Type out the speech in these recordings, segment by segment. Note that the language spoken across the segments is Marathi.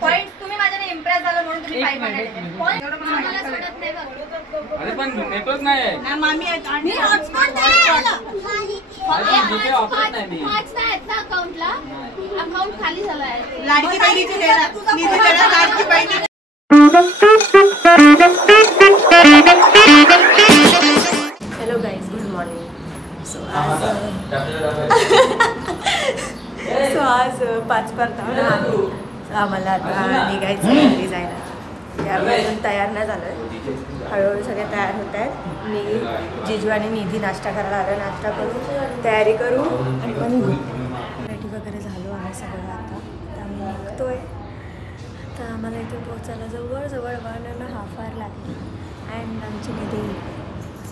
पॉइंट तुम्ही माझ्याने इम्प्रेस झाला म्हणून तुम्ही 500 अरे पण नेटवर्क नाही आहे ना मामी मी हॉटस्पॉट अकाउंटला अकाउंट खाली झालाय लाडकी बहिणीची निधी देणार लाडकी बहिणी hello guys good morning so आज 5:15 आम्हाला आता निघायचं घरी जायला त्यामुळे अजून तयार नाही झालं हळूहळू सगळे तयार होत आहेत मी जिजू आणि निधी नाश्ता करायला आलो नाश्ता करू तयारी करू आणि मग निघू रेडी वगैरे झालो आम्ही सगळं आता आम्ही निघतोय तर आम्हाला इथे पोहोचायला जवळजवळ 1.5 hour लागली अँड आमची निधी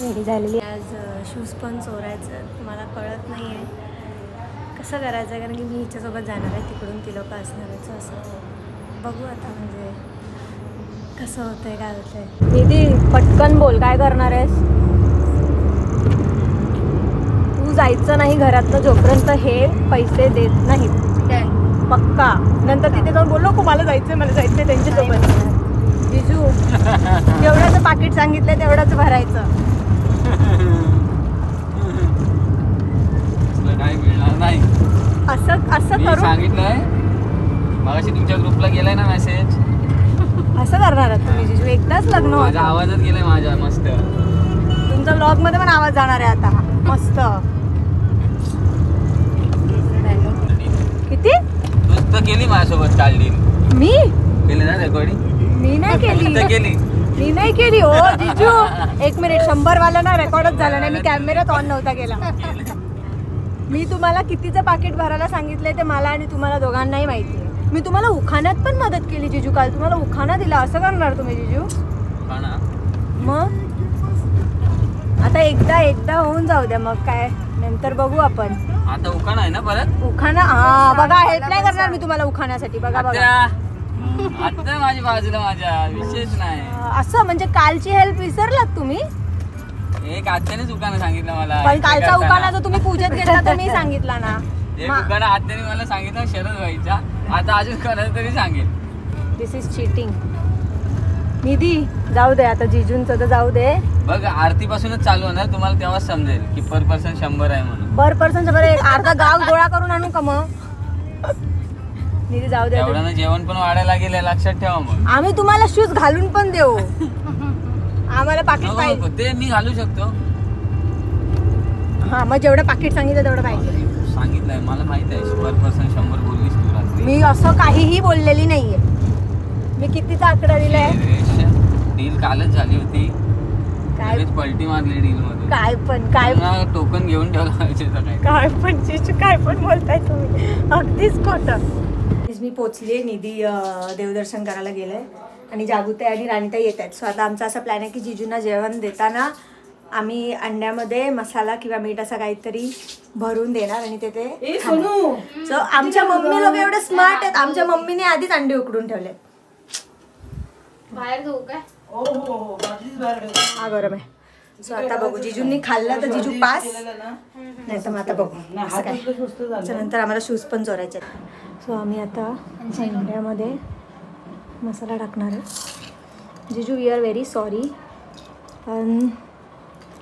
रेडी झालेली आज शूज पण चोरायचं तुम्हाला कळत नाही आहे कसं करायचं कारण की मी हिच्यासोबत जाणार आहे तिकडून ती लोक असणारच असं बघू आता म्हणजे कसं होतंय काय होतंय निधी पटकन बोल काय करणार आहेस तू जायचं नाही घरातनं जोपर्यंत हे पैसे देत नाहीत पक्का नंतर तिथे जाऊन बोललो को मला जायचंय त्यांच्यासोबत जिजू जेवढ्याचं पाकिट सांगितलं तेवढंच भरायचं काय मिळणार नाही असं करू सांगितलंय मगाशी तुमच्या ग्रुपला गेलाय ना मेसेज असं करणार आहात तुम्ही जिजू एकदाच लग्न माझ्या आवाजात गेलाय माझ्या मस्त तुमचा ब्लॉग मध्ये पण आवाज जाणार आहे आता मस्त किती तू तर केली माझ्यासोबत काल डील मी केली ना रेकॉर्डिंग मी नाही केली मी नाही केली हो जिजू 1 मिनिट 100 वाला ना रेकॉर्डच झाला नाही मी कॅमेराच ऑन नव्हता केला मी तुम्हाला कितीचं पाकिट भरायला सांगितलंय ते मला आणि तुम्हाला दोघांनाही माहिती आहे मी तुम्हाला उखाण्यात पण मदत केली जिजू काल तुम्हाला उखाणा दिला असं करणार तुम्ही जिजू मग आता एकदा होऊन जाऊ द्या मग काय नंतर बघू आपण आता उखाणा आहे ना परत उखाणा हा बघा हेल्प नाही करणार मी तुम्हाला उखाण्यासाठी बघा आता माझ्या बाजूला माझ्या विशेष नाही असं म्हणजे कालची हेल्प विसरलात तुम्ही एक आत्यानेच उखाणा सांगितलं मला पण कालचा उखाणा जो तुम्ही पूजेत घेतला तर मी सांगितला ना एक उखाणा आत्याने मला सांगितलं शरद व्हायचा आता अजून कोणाला तरी सांगेल दिस इज चीटिंग निधी जाऊ दे आता जिजूंचं तर जाऊ दे बघ आरती पासूनच चालू होणार तुम्हाला तेव्हाच समजेल की पर पर्सन 100 आहे म्हणून पर पर्सन 100 अर्धा गाव गोळा करून आणू का मग निधी जाऊ दे एवढ्यानं जेवण पण वाढायला गेले लक्षात ठेवा मग आम्ही तुम्हाला शूज घालून पण देऊ आम्हाला पाकिट पाहिजे ते मी घालू शकतो हा मग जेवढं पाकिट सांगितलं तेवढं पाहिजे सांगितलंय मला माहित आहे पर पर्सन 100 बोललीस तू रात्री मी असं काहीही बोललेली नाहीये मी कितीचा आकडा दिलाय डील कालच झाली होती काय पलटी मारली डील मध्ये काय टोकन घेऊन ठेवला काय पण जिजू काय पण बोलताय तुम्ही अगदीच खोटं मी पोचली निधी देवदर्शन करायला गेलंय आणि जागृती आणि राणीताई येत आहेत सो आता आमचा असा प्लॅन आहे की जिजूंना जेवण देताना आम्ही अंड्यामध्ये मसाला किंवा मीठ असा काहीतरी भरून देणार आणि ते सो आमच्या मम्मी लोक एवढे स्मार्ट आहेत आमच्या मम्मीने आधीच अंडे उकडून ठेवले बाहेर जाऊ काय हा गरम आहे सो आता बघू जिजूंनी खाल्लं तर जिजू पास नाही तर मग आता बघू त्याच्यानंतर आम्हाला शूज पण चोरायचे आहेत सो आम्ही आता अंड्यामध्ये मसाला टाकणार आहे जिजू वी आर व्हेरी सॉरी पण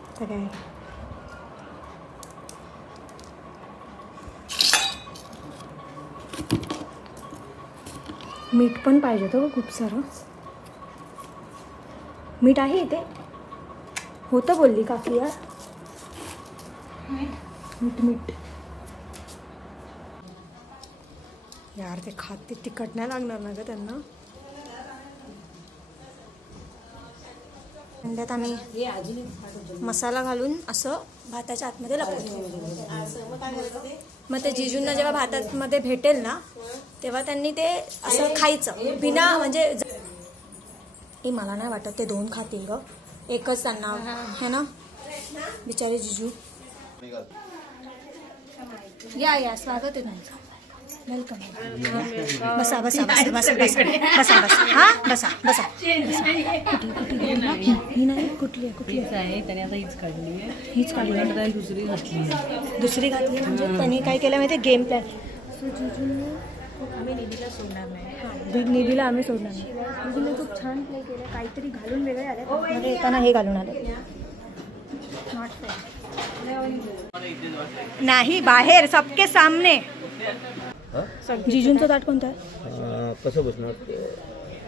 आता काय मीठ पण पाहिजे होतं खूप सारं मीठ आहे इथे होतं बोलली काकी यार मीठ यार ते खात ते तिखट नाही लागणार ना ग त्यांना अंड्यात आम्ही मसाला घालून असं भाताच्या आतमध्ये लपवतो मग ते जिजूंना जेव्हा भातामध्ये भेटेल ना तेव्हा त्यांनी ते असं खायचं बिना म्हणजे मला नाही वाटत ते 2 खातील ग एकच त्यांना है ना बिचारे जिजू या स्वागत आहे तुमचं वेलकम बसा बसा बसा बसा बसा बसा बसा हा बसा बसा ही नाही कुठली आहे त्याने आता हीच काढली दुसरी घातली म्हणजे त्यांनी काय केलं माहिती गेम प्लॅन आम्ही निधीला सोडणार नाही. निधीला आम्ही सोडणार नाही. निधीला खूप छान प्ले केलं. काहीतरी घालून वेगळे आले. मध्ये येताना हे घालून आले. नॉट नाही बाहेर सबके सामने. जिजूंचं ताट कोणतं आहे? कसं बसणार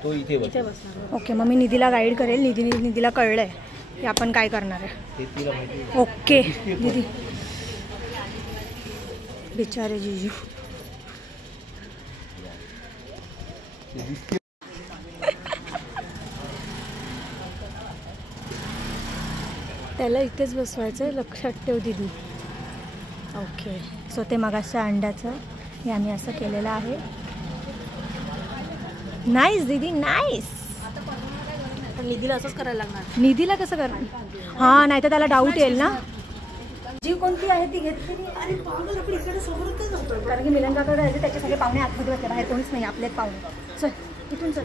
तो इथे बसणार. ओके मग मी निधीला गाईड करेल. निधीला कळलंय की आपण काय करणार आहे. ओके दीदी. बिचारे जिजू. त्याला इथेच बसवायचं आहे. लक्षात ठेव दीदी. ओके सो ते मगाच्या अंड्याचं हे आम्ही असं केलेलं आहे. नाईस दीदी नाईस. निधीला असंच करायला लागणार. निधीला कसं करणार? हां नाही तर त्याला डाऊट येईल ना. जी कोणती आहे ती घेतली. अरे पाहुणे आपण इकडे समोरच काय जातो. कारण की मिलनकाकडे राहायचे त्याचे सगळे पाहुणे आतमध्ये बसले. बाहेर कोणीच नाही आपलेच पाहुणे. चल इथून चल.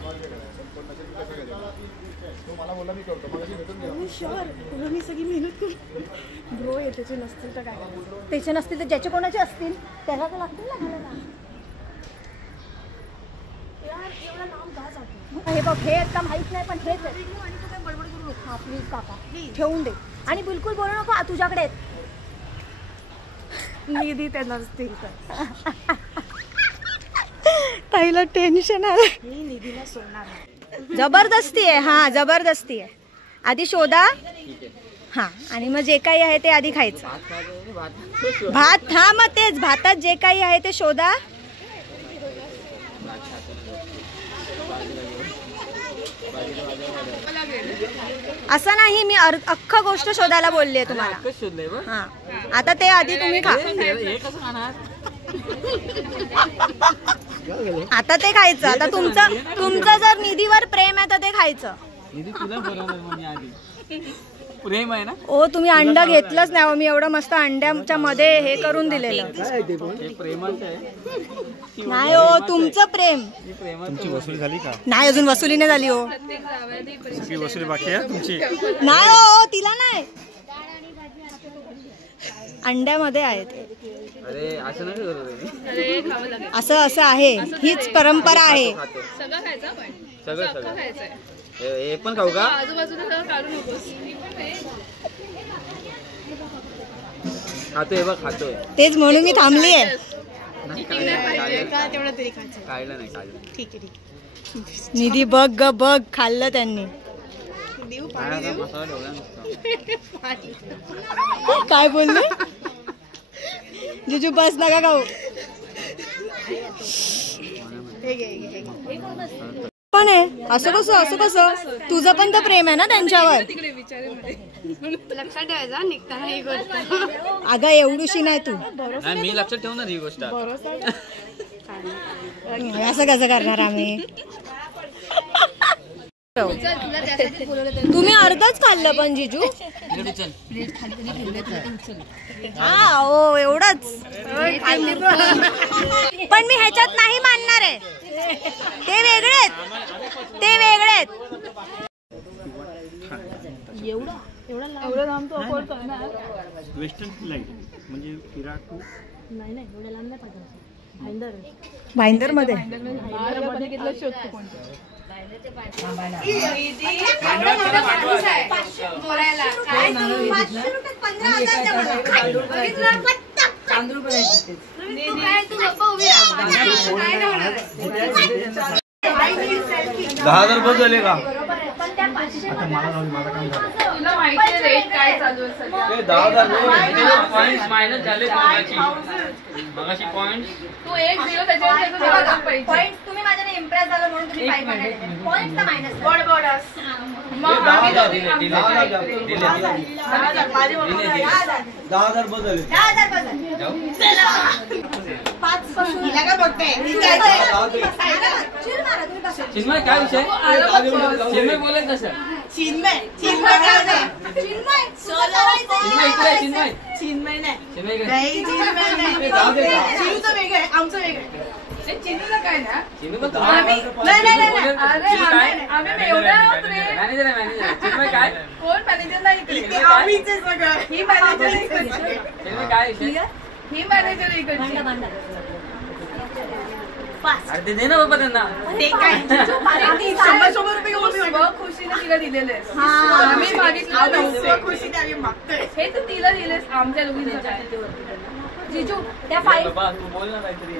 मी सगळी मेहनत करू. ब्रो त्याचे नसतील तर काय करायचं. त्याचे नसतील तर ज्याचे कोणाचे असतील त्याला तर लागतील ना घालायला. हे बघ हे आता माहीत नाही पण हेच आहे. हा प्लीज काका ठेवून दे. आणि बिलकुल बोलू नको तुझ्याकडे निधी ते नसतील तर. ताईला टेन्शन आलं. मी निधीला सोडणार. जबरदस्ती आहे. हां जबरदस्ती आहे. आधी शोधा. हां आणि मग जे काही आहे ते आधी खायचं. भात. हां मग तेच भातात जे काही आहे ते शोधा. असं नाही मी अख्खा गोष्ट शोधायला बोलली आहे तुम्हाला. हां आता ते आधी तुम्ही खा. आता ते खायचं. आता तुमचं जर निधीवर प्रेम आहे तर ते खायचं. प्रेम आहे ना. ओ तुम्ही अंडा घेतलंच नाही. मी एवढं मस्त अंड्याच्या मध्ये हे करून दिलेलं. नाही हो तुमचं प्रेम. तुमची वसुली झाली का? नाही अजून वसुली नाही झाली हो. वसुली बाकी आहे तुमची. नाही हो तिला नाही. अंड्यामध्ये आहे ते. अरे असं नाही. असं आहे. हीच परंपरा आहे. सगळं खायचं पण सगळं खायचंय. हे पण खाऊ का? आजूबाजूला सगळं काढू नकोस. खातोय बघ खातोय. तेच म्हणून मी थांबली आहे. खायला नाही खायला. ठीक आहे. निधी बघ ग बघ खाल्लं त्यांनी. काय बोलले जिजू बस नका खाऊ. पण आहे असं कसं तुझं पण तर प्रेम आहे ना त्यांच्यावर. लक्षात ठेवायचा निघताना ही गोष्ट. अगं एवढीशी नाही तू. मी लक्षात ठेवणार ही गोष्ट. असं कसं करणार आम्ही. तुम्ही अर्धच खाल्लं पण जिजू. हा हो एवढंच. पण मी ह्याच्यात नाही मानणार आहे. ते वेगळेत. एवढं लांब तो अफोर्ड करणार. वेस्टर्न लाईन म्हणजे विराट टू नाही एवढ्या लांब नाही पाहिजे. भाईंदर मध्ये किती शोधतो कोणतं. $10,000 बस झाले का? तुला माहिती आहे रेट काय चालू आहे सध्या. 10,000 पॉइंट्स मायनस झाले मगाशी पॉइंट्स. तू एक दिवस त्याच्यावर पॉइंट्स तुम्ही माझ्याने इम्प्रेस झालं म्हणून तुम्ही 500 पॉइंट्स तर मायनस. मग 10,000 बस झाले. 10,000 चिन्मय काय विषय? चिन्मय बोलाय कसं? चिन्मय आमचं वेगळं. चिन्हूला काय ना. चिन्मय पण मॅनेजर आहे मॅनेजर. चिन्मय काय कोण मॅनेजर नाही इकडे. ही मॅनेजर इकडे. चिन्मय काय विषय? ही मॅनेजर इकडे. अरे ते दे ना बाबा त्यांना. ते काय आणि 100 रुपये घेऊन खुशीने तिला दिलेले आम्ही मागितलं खुशी द्यावी मागतोय. हे तर तिला दिलेस आमच्या दोघींचं काय जिजू त्या फाईल बाबा तू बोल ना काहीतरी.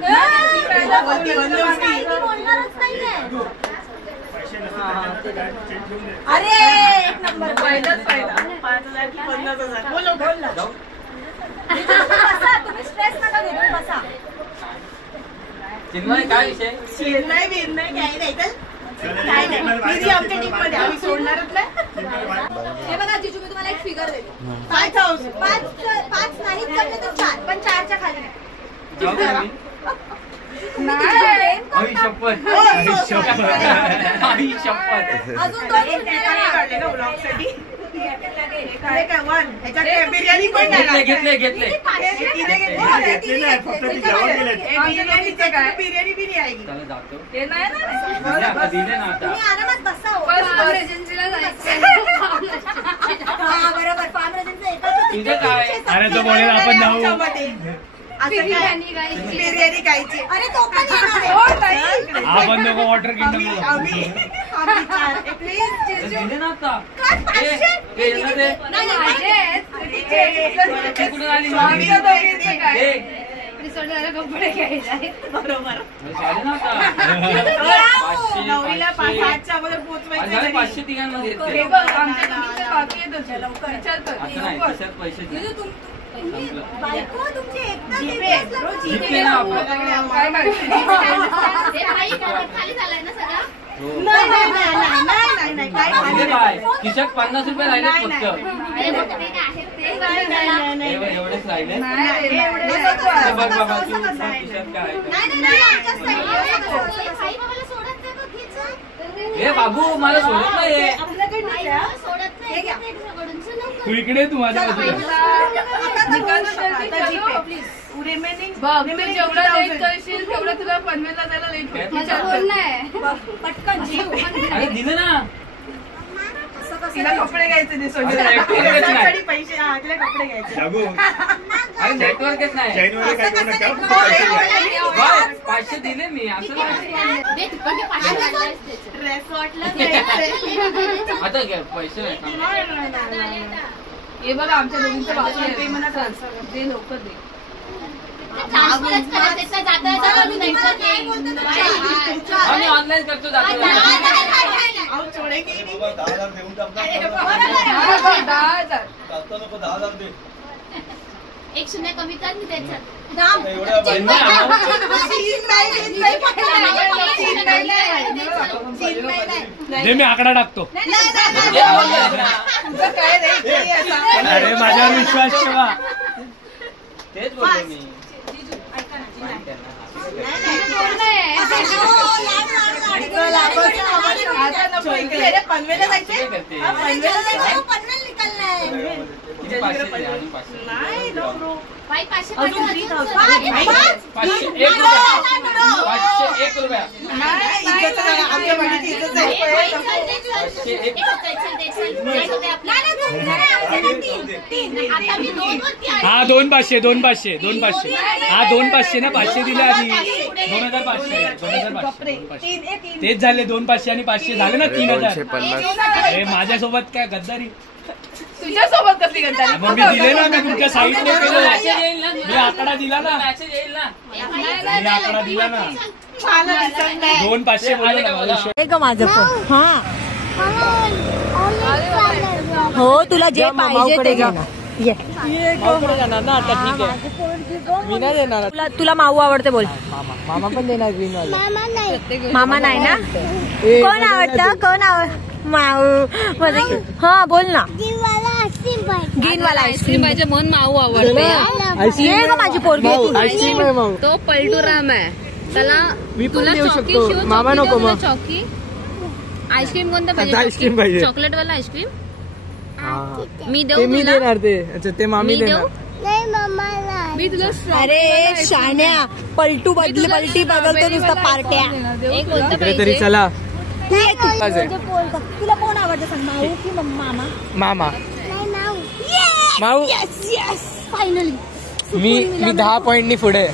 बोलणारच नाहीये. अरे एक नंबर फायदाच फायदा. 5,000 की 50,000 बोलो बोल ना. बसा तुम्ही स्ट्रेस नका घेऊ बसा. चिन्मय काय विषय? निर्णय काही नाही तर काय नाही दीदी आमच्या टीम मध्ये आम्ही सोडणारच नाही. हे बघा जिजू मी तुम्हाला एक फिगर देते. 5,000 पाच नाही करते तर 4 पण 4च्या खाली नाही. जाऊ दे मी. आई शपथ. आई शपथ. अजून 2 काढले ना ब्लॉगसाठी. काय काय वन ह्याच्यात बिर्याणी पण नाही घेतले. बिर्याणी बी नाही आली. चला जातो. हे नाही दिले ना आता. तुम्ही आरामात बसा. फार्म एजन्सीला जायचं. हा बरोबर फार्म एजन्सी एकाच तुझं काय? अरे तो बोलेल आपण जाऊ. बिर्याणी खायची. अरे तो पण येणार आहे. आपण दोघं वॉटर आम्ही प्लीज दिले ना आता. काय 500? हे ना ते. ती कुठून आली? हे. कपडे घ्यायचे बरोबर. झाले ना आता. 9ला 5:08च्या अगोदर पोहोचवायचं. झाले 500 तिघांमध्ये हे येते. बघ आमच्या दोघींचे बाकी आहेत अजून. विचार कर. आता नाही खिशात पैसे दे. बायको तुमची एकदा जिंकले ना आपण. काय माहिती? खाली झालाय ना सगळं. हो. नाही काय म्हणजे काय खिशात 50 रुपये राहिले नाही, फक्त. एवढेच राहिले. बघ बाबा तू खिशात काय. हे बाबू मला सोडत नाही. तू इकडे तू माझ्या रिमेनिंग बघ तू जेवढा लेट करशील तेवढं तुला पनवेलला जायला लेट होईल. विचार कर. पटकन जीव. अरे दिलं ना. तिला कपडे घ्यायचे ते अरे नेटवर्कच नाही. पैसे आगले कपडे घ्यायचे. जागू अरे नेटवर्कच नाही. चैनवाले काय करू नका. बघ, 500 दिले मी असं नाही. रेसॉर्टला आता घ्या पैसे नाही. हे बघा आमच्या दोघींचं बाकी आहे. मला ट्रान्सफर दे लवकर दे. आम्ही ऑनलाईन करतो जातो. 10,000 देऊन टाकता. 10,000. जास्त नको 10,000 दे. 1 शून्य कमी कर मी त्याच्यात. एवढ्या दे मी आकडा टाकतो. अरे माझ्यावर विश्वास ठेवा. तेच बोलतो मी. पनवेलला जायचंय. करते. पनवेलला जायचंय. पनवेल निकाललाय. किती 500 दिले आणि 500. नाही नो ब्रो. अजून 501 रुपया. 501 रुपया. 501. हा 2,500 2,500 2,500. हा 2,500 ना 500 दिले आधी. 2,500 2,500. तेच झाले 2,500 आणि 500 झाले ना 3,000. अरे माझ्यासोबत काय गद्दारी. तुझ्यासोबत कसली गद्दारी? मग मी दिले ना. मी तुमच्या साईडने केलं. मेसेज येईल ना. मी आकडा दिला ना. मेसेज येईल ना. मी आकडा दिला ना. 2,500 बोललो ना मला. हे ग माझं फोन. हा हो तुला जे पाहिजे ते घे ना. ये. तुला माऊ आवडते बोल. मामा पण देणार ग्रीन वाला. मामा नाही ना. कोण आवडतं कोण माऊ माझं. हा बोल ना. ग्रीन वाला आईस्क्रीम माझे मन माऊ आवडते. ये ग माझी पोरगी. आईस्क्रीम आहे माऊ. तो पलटूराम आहे. त्याला मी पण तुला देऊ चॉकी शकतो. शिव मामा चॉकी नको देऊ, मग. चॉकी आईस्क्रीम कोणतं आता आईस्क्रीम पाहिजे. चॉकलेट वाला आईस्क्रीम मी ते देऊ मी तुला. देणार ते. अच्छा ते मामी मी देणार. देऊ मी तुला अरे शाण्या पलटू बदली पलटी बदलतो नुसतं पार्ट्या. एक कोणतं इकडे तरी पाहिजे? चला. तू ये तू. तुला कोण आवडतं सांग माऊ की मामा. मामा माऊ. मी 10 पॉइंटनी पुढे.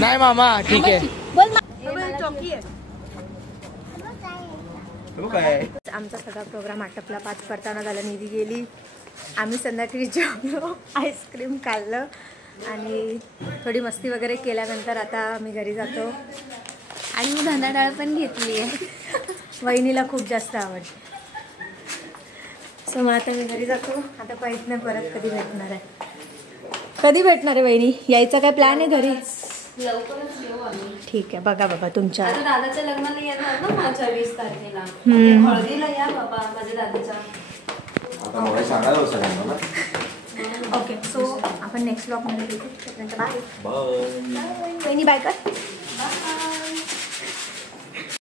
नाही मामा ठीक आहे. आमचा सगळा प्रोग्राम आटपला. 5 परताना झाला, निधी गेली, आम्ही संध्याकाळी जेवलो, आईस्क्रीम खाल्लं आणि थोडी मस्ती वगैरे केल्यानंतर आता आम्ही घरी जातो. आणि मी धना डाळ पण घेतली आहे. वहिनीला खूप जास्त आवडते. सो मग आता मी घरी जातो. आता पाहिजे नाही परत कधी भेटणार आहे. कधी भेटणार आहे वहिनी? यायचा काय प्लॅन आहे घरी? लवकरच येऊ आम्ही. ठीक आहे, बघा बाबा तुमच्या आता दादाच्या लग्नाला येणार ना माझ्या 20 तारखेला. हळदीला या बाबा माझ्या दादाच्या. ओके. सो आपण नेक्स्ट ब्लॉगमध्ये भेटू. बाय. वहिनी बाय कर.